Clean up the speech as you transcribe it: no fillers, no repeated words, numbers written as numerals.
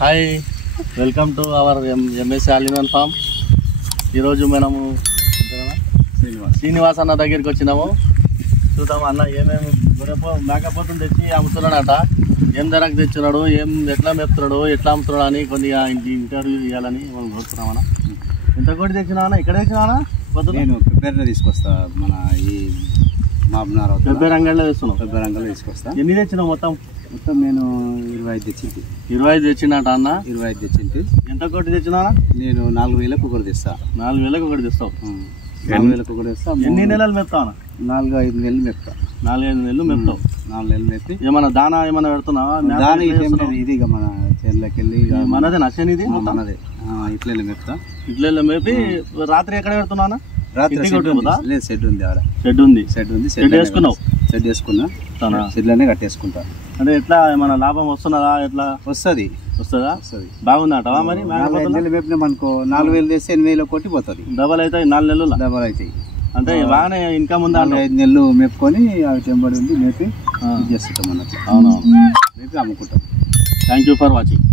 Hi, welcome to our MS all in one farm. ఈరోజు మనము శ్రీనివాస్ అన్న దగ్గరికి వచ్చినాము. చూద్దాం అన్న ఏమేమి మేకపోతులు తెచ్చి అమ్ముతున్నాడట, ఏం ధరకు తెచ్చున్నాడు, ఎట్లా మెప్తున్నాడు, ఎట్లా అమ్ముతున్నాడు అని కొద్దిగా ఇంటర్వ్యూ ఇవ్వాలని మనం కోరుతున్నామన్నా. ఎంత కోటి తెచ్చినావన్నా? ఇక్కడ తెచ్చినావన్నా? నేను ఫిబ్రవరి తీసుకొస్తా, మన ఈ ఫిబ్రవరి అంగడిలో తెస్తున్నావు? ఫిబ్రవరి అంగడిలో తీసుకొస్తా. ఎన్ని తెచ్చినావు మొత్తం? నేను 25 తెచ్చింది. 25 తెచ్చిందట అన్న. 25 తెచ్చింది. ఎంత కోటి తెచ్చినావా? నేను 4000కు ఒకటి తెస్తా. 4000కు ఒకటి తెస్తావు? 4000కు ఒకటి తెస్తా. ఎన్ని నెలలు మెప్తావా? 4-5 నెలలు మెప్తా. 4-5 నెలలు మెప్తావు? 4 నెలలు మెప్పి ఏమన్నా దానా ఏమన్నా పెడుతున్నావా? దాని ఇది ఇక మన చేనులోకి వెళ్ళి మనదే నచ్చని ఇది మనదే ఇట్లా మెప్తా. ఇట్లా మేపి రాత్రి ఎక్కడ పెడుతున్నానా? రాత్రి షెడ్ ఉంది. ఆడ షెడ్ ఉంది. షెడ్ వేసుకున్నావు? షెడ్ వేసుకున్నా. షెడ్లోనే కట్టేసుకుంటా. అంటే ఎట్లా ఏమన్నా లాభం వస్తున్నదా? ఎట్లా వస్తుందా? బాగుందటవా? మరి 4 నెలలు మేపినామనుకో, 4000 తెస్తే 8000 కొట్టి పోతుంది. డబల్ అవుతాయి 4 నెలలు. డబల్ అవుతాయి. అంటే బాగానే ఇన్కమ్ ఉందా? 5 నెలలు మేపుకొని అవి తెంబడి ఉంది మేపి చేస్తుంటాం అన్నట్టు. అవునవును, మేపి అమ్ముకుంటాం. Thank you for watching.